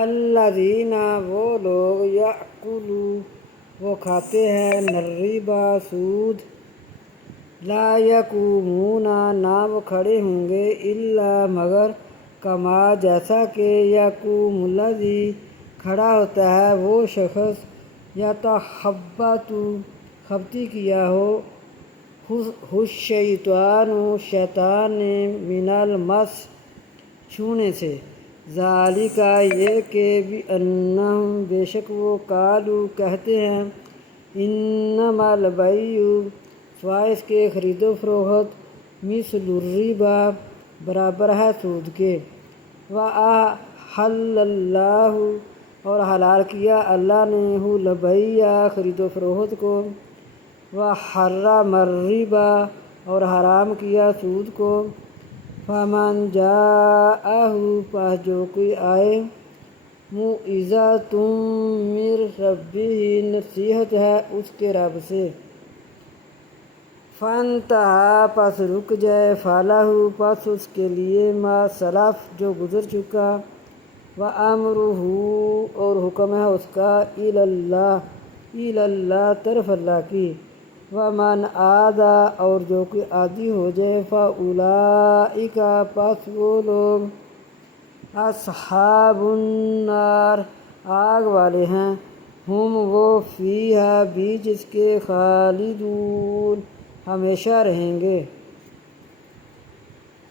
الذین وہ لوگ یأکلو وہ کھاتے ہیں الربا سود لا یقومون نہ وہ کھڑے ہوں گے الا مگر کما جیسا کہ یقوم الذی کھڑا ہوتا ہے وہ شخص یتخبط خبطی کیا ہو الشیطان شیطان نے من المس چھونے سے ذالک یہ کہ بأنہم بے شک وہ قالو کہتے ہیں انما البیع سوائے اس کے خرید و فروخت مثل الربا برابر ہے سود کے وأحل اللہ اور حلال کیا اللہ نے البیع خرید و فروخت کو وحرم الربا اور حرام کیا سود کو فمن جاءہ پس جو کوئی آئے موعظۃ من ربہ نصیحت ہے اس کے رب سے فانتہی پس رک جائے فلہ پس اس کے لیے ما سلف جو گزر چکا وامرہ اور حکم ہے اس کا الی اللہ طرف اللہ کی ومن عاد اور جو کوئی عادی ہو جائے فاولئک پس وہ لوگ اصحاب النار آگ والے ہیں ہم وہ فیہا بھی جس کے خالدون ہمیشہ رہیں گے۔